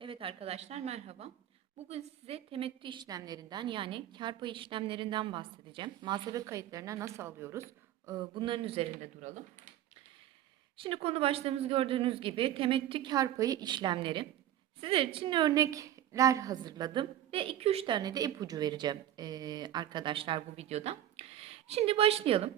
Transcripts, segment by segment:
Evet arkadaşlar merhaba. Bugün size temettü işlemlerinden yani kar payı işlemlerinden bahsedeceğim. Muhasebe kayıtlarına nasıl alıyoruz? Ee, Bunların üzerinde duralım. Şimdi konu başlığımız gördüğünüz gibi temettü kar payı işlemleri. Sizler için örnekler hazırladım ve 2-3 tane de ipucu vereceğim ee, arkadaşlar bu videoda. Şimdi başlayalım.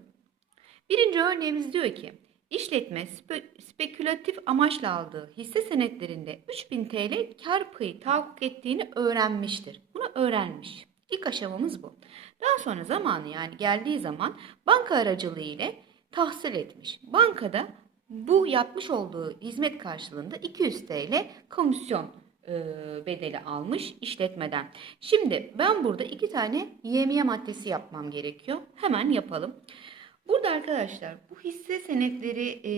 Birinci örneğimiz diyor ki işletme spe- spekülatif amaçla aldığı hisse senetlerinde 3000 TL kar payı tahakkuk ettiğini öğrenmiştir. Bunu öğrenmiş. İlk aşamamız bu. Daha sonra zamanı yani geldiği zaman banka aracılığı ile tahsil etmiş. Bankada bu yapmış olduğu hizmet karşılığında 200 TL komisyon bedeli almış işletmeden. Şimdi ben burada iki tane yemiye maddesi yapmam gerekiyor. Hemen yapalım. Burada arkadaşlar bu hisse senetleri e,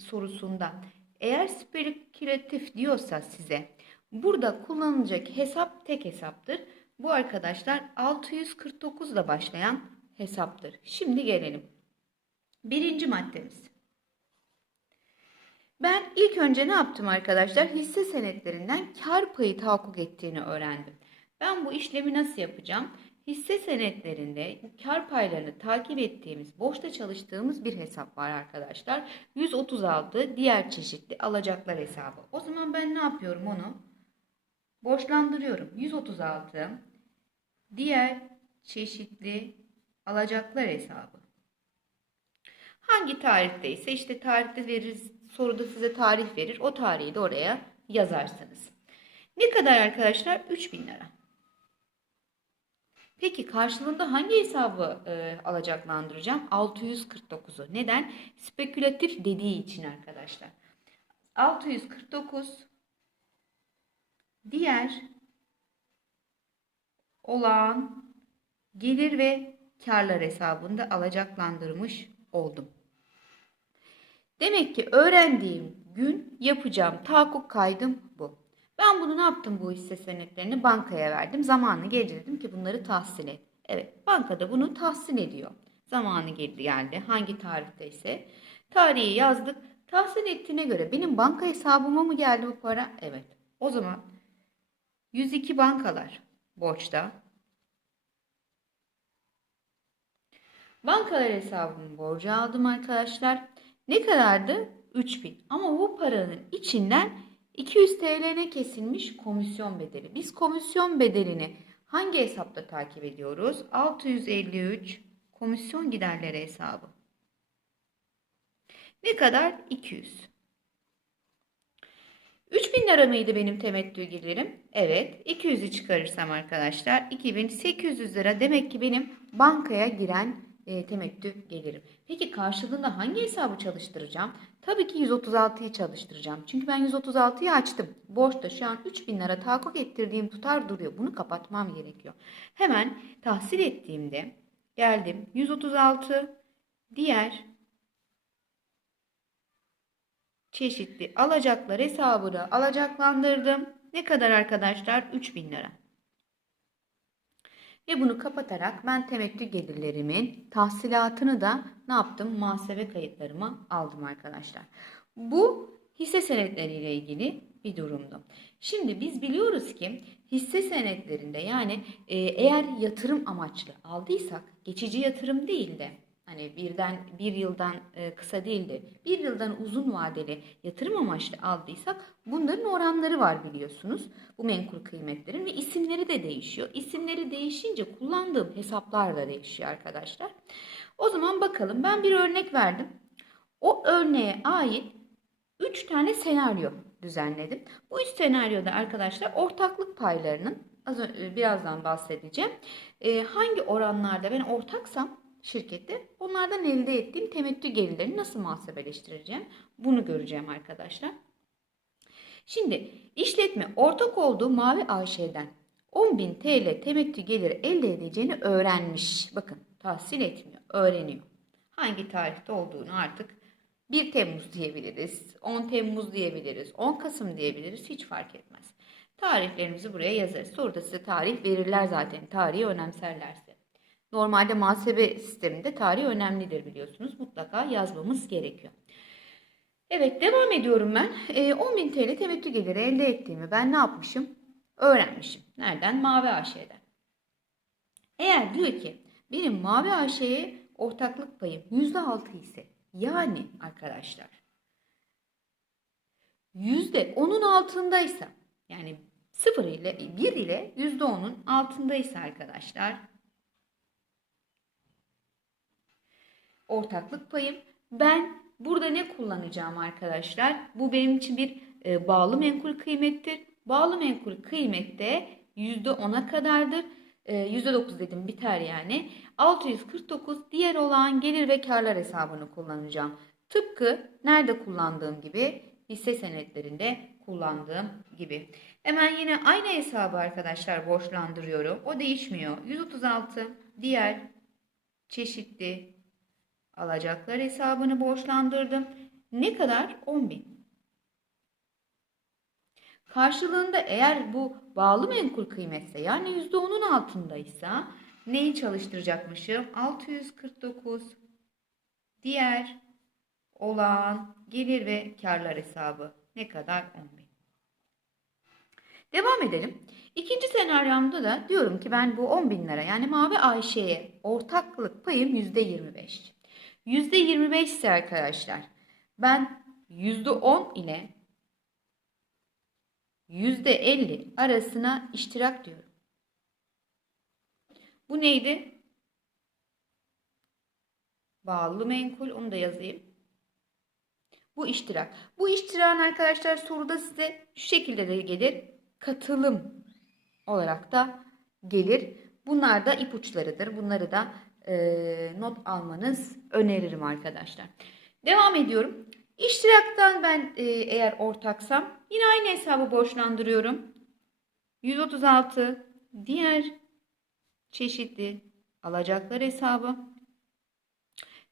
sorusunda eğer spekülatif diyorsa size burada kullanılacak hesap tek hesaptır. Bu arkadaşlar 649 ile başlayan hesaptır. Şimdi gelelim. Birinci maddemiz. Ben ilk önce ne yaptım arkadaşlar? Hisse senetlerinden kar payı tahakkuk ettiğini öğrendim. Ben bu işlemi nasıl yapacağım? Hisse senetlerinde kar paylarını takip ettiğimiz, boşta çalıştığımız bir hesap var arkadaşlar. 136 diğer çeşitli alacaklar hesabı. O zaman ben ne yapıyorum onu? Borçlandırıyorum. 136 diğer çeşitli alacaklar hesabı. Hangi tarihte ise işte tarihte verir, soruda size tarih verir. O tarihi de oraya yazarsınız. Ne kadar arkadaşlar? 3000 lira. Peki karşılığında hangi hesabı e, alacaklandıracağım? 649'u. Neden? Spekülatif dediği için arkadaşlar. 649 diğer olan gelir ve karlar hesabında alacaklandırmış oldum. Demek ki öğrendiğim gün yapacağım tahakkuk kaydım bu. Ben bunu ne yaptım bu hisse senetlerini bankaya verdim. Zamanı gelince dedim ki bunları tahsil et. Evet bankada bunu tahsil ediyor. Zamanı geldi geldi hangi tarihteyse. Tarihi yazdık. Tahsil ettiğine göre benim banka hesabıma mı geldi bu para? Evet. O zaman 102 bankalar borçta. Bankalar hesabımı borcu aldım arkadaşlar. Ne kadardı? 3000. Ama bu paranın içinden 200 TL ne kesilmiş? Komisyon bedeli. Biz komisyon bedelini hangi hesapta takip ediyoruz? 653 komisyon giderleri hesabı. Ne kadar? 200. 3000 lira mıydı benim temettü gelirim? Evet. 200'ü çıkarırsam arkadaşlar 2800 lira demek ki benim bankaya giren e, temettü gelirim. Peki karşılığında hangi hesabı çalıştıracağım? Tabii ki 136'yı çalıştıracağım. Çünkü ben 136'yı açtım. Borçta şu an 3000 lira tahakkuk ettirdiğim tutar duruyor. Bunu kapatmam gerekiyor. Hemen tahsil ettiğimde geldim 136 diğer çeşitli alacaklar hesabını alacaklandırdım. Ne kadar arkadaşlar? 3000 lira. Ve bunu kapatarak ben temettü gelirlerimin tahsilatını da ne yaptım? Muhasebe kayıtlarıma aldım arkadaşlar. Bu hisse senetleriyle ilgili bir durumdu. Şimdi biz biliyoruz ki hisse senetlerinde yani e, eğer yatırım amaçlı aldıysak geçici yatırım değil de hani birden bir yıldan e, kısa değil de bir yıldan uzun vadeli yatırım amaçlı aldıysak bunların oranları var biliyorsunuz. Bu menkul kıymetlerin ve isimleri de değişiyor. İsimleri değişince kullandığım hesaplar da değişiyor arkadaşlar. O zaman bakalım ben bir örnek verdim. O örneğe ait 3 tane senaryo düzenledim. Bu üç senaryoda arkadaşlar ortaklık paylarının az önce birazdan bahsedeceğim. E, hangi oranlarda ben ortaksam şirkette onlardan elde ettiğim temettü gelirlerini nasıl muhasebeleştireceğim? Bunu göreceğim arkadaşlar. Şimdi işletme ortak olduğu Mavi AŞ'den 10.000 TL temettü geliri elde edeceğini öğrenmiş. Bakın tahsil etmiyor, öğreniyor. Hangi tarihte olduğunu artık 1 Temmuz diyebiliriz, 10 Temmuz diyebiliriz, 10 Kasım diyebiliriz hiç fark etmez. Tarihlerimizi buraya yazarız. Soruda size tarih verirler zaten tarihi önemserlerse. Normalde muhasebe sisteminde tarih önemlidir biliyorsunuz. Mutlaka yazmamız gerekiyor. Evet devam ediyorum ben. E, 10.000 TL temettü geliri elde ettiğimi ben ne yapmışım? Öğrenmişim. Nereden? Mavi AŞ'den. Eğer diyor ki benim Mavi AŞ'ye ortaklık payım %6 ise yani arkadaşlar %10'un altındaysa yani 0 ile 1 ile %10'un altındaysa arkadaşlar ortaklık payım ben burada ne kullanacağım arkadaşlar? Bu benim için bir e, bağlı menkul kıymettir. Bağlı menkul kıymette %10'a kadardır. E, %9 dedim biter yani. 649 diğer olan gelir ve karlar hesabını kullanacağım. Tıpkı nerede kullandığım gibi hisse senetlerinde kullandığım gibi. Hemen yine aynı hesabı arkadaşlar borçlandırıyorum. O değişmiyor. 136 diğer çeşitli alacaklar hesabını borçlandırdım. Ne kadar? 10 bin. Karşılığında eğer bu bağlı menkul kıymetse yani %10'un altındaysa neyi çalıştıracakmışım? 649 diğer olan gelir ve karlar hesabı ne kadar? 10 bin. Devam edelim. İkinci senaryomda da diyorum ki ben bu 10 bin lira yani Mavi Ayşe'ye ortaklık payım %25. %25 ise arkadaşlar ben %10 ile %50 arasına iştirak diyorum. Bu neydi? Bağlı menkul onu da yazayım. Bu iştirak. Bu iştirakın arkadaşlar soruda size şu şekilde de gelir. Katılım olarak da gelir. Bunlar da ipuçlarıdır. Bunları da not almanız öneririm arkadaşlar. Devam ediyorum. İştiraktan ben eğer ortaksam yine aynı hesabı borçlandırıyorum. 136 diğer çeşitli alacaklar hesabı.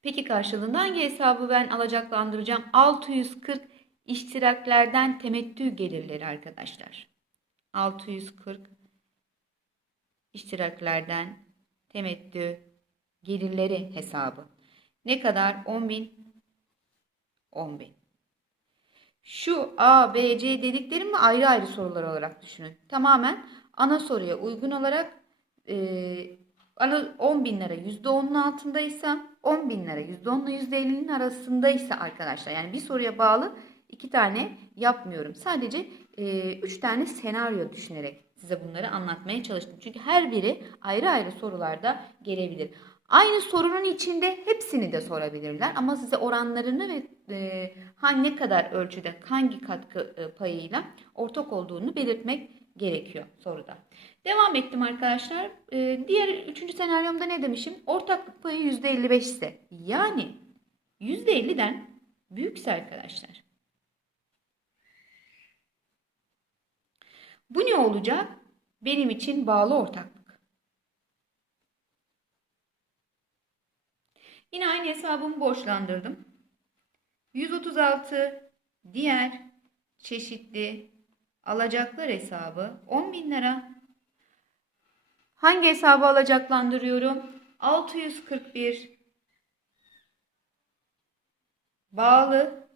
Peki karşılığında hangi hesabı ben alacaklandıracağım? 640 iştiraklerden temettü gelirleri arkadaşlar. 640 iştiraklerden temettü gelirleri hesabı. Ne kadar? 10 bin. 10 bin. Şu A, B, C dediklerimi ayrı ayrı sorular olarak düşünün. Tamamen ana soruya uygun olarak e, ana 10 bin lira %10'un altındaysa 10 bin lira %10 ile %50'nin arasındaysa arkadaşlar yani bir soruya bağlı iki tane yapmıyorum. Sadece e, üç tane senaryo düşünerek size bunları anlatmaya çalıştım. Çünkü her biri ayrı ayrı sorularda gelebilir. Aynı sorunun içinde hepsini de sorabilirler ama size oranlarını ve e, hangi kadar ölçüde hangi katkı e, payıyla ortak olduğunu belirtmek gerekiyor soruda. Devam ettim arkadaşlar. E, diğer üçüncü senaryomda ne demişim? Ortaklık payı %55 ise yani %50'den büyükse arkadaşlar. Bu ne olacak? Benim için bağlı ortaklık. Yine aynı hesabımı borçlandırdım. 136 diğer çeşitli alacaklar hesabı 10 bin lira. Hangi hesabı alacaklandırıyorum? 641 bağlı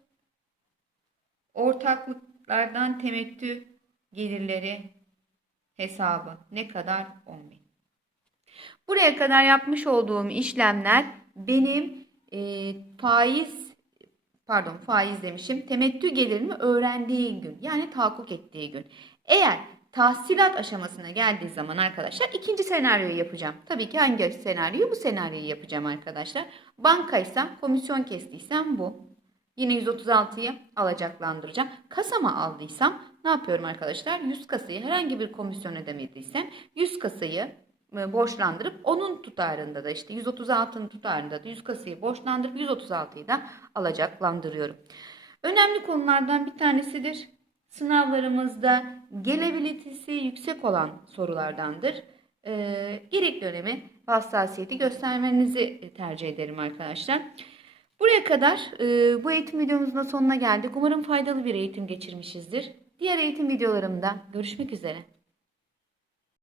ortaklıklardan temettü gelirleri hesabı ne kadar? 10 bin. Buraya kadar yapmış olduğum işlemler benim e, faiz pardon faiz demişim temettü gelirimi öğrendiği gün yani tahakkuk ettiği gün. Eğer tahsilat aşamasına geldiği zaman arkadaşlar ikinci senaryoyu yapacağım. Tabii ki hangi senaryoyu? Bu senaryoyu yapacağım arkadaşlar. Bankaysam komisyon kestiysem bu. Yine 136'yı alacaklandıracağım. Kasama aldıysam ne yapıyorum arkadaşlar? 100 kasayı herhangi bir komisyon ödemediysem 100 kasayı borçlandırıp onun tutarında da işte 136'nın tutarında da 100 kasayı borçlandırıp 136'yı da alacaklandırıyorum. Önemli konulardan bir tanesidir. Sınavlarımızda gelebilitesi yüksek olan sorulardandır. E, gerekli önemi hassasiyeti göstermenizi tercih ederim arkadaşlar. Buraya kadar e, bu eğitim videomuzun sonuna geldik. Umarım faydalı bir eğitim geçirmişizdir. Diğer eğitim videolarımda görüşmek üzere.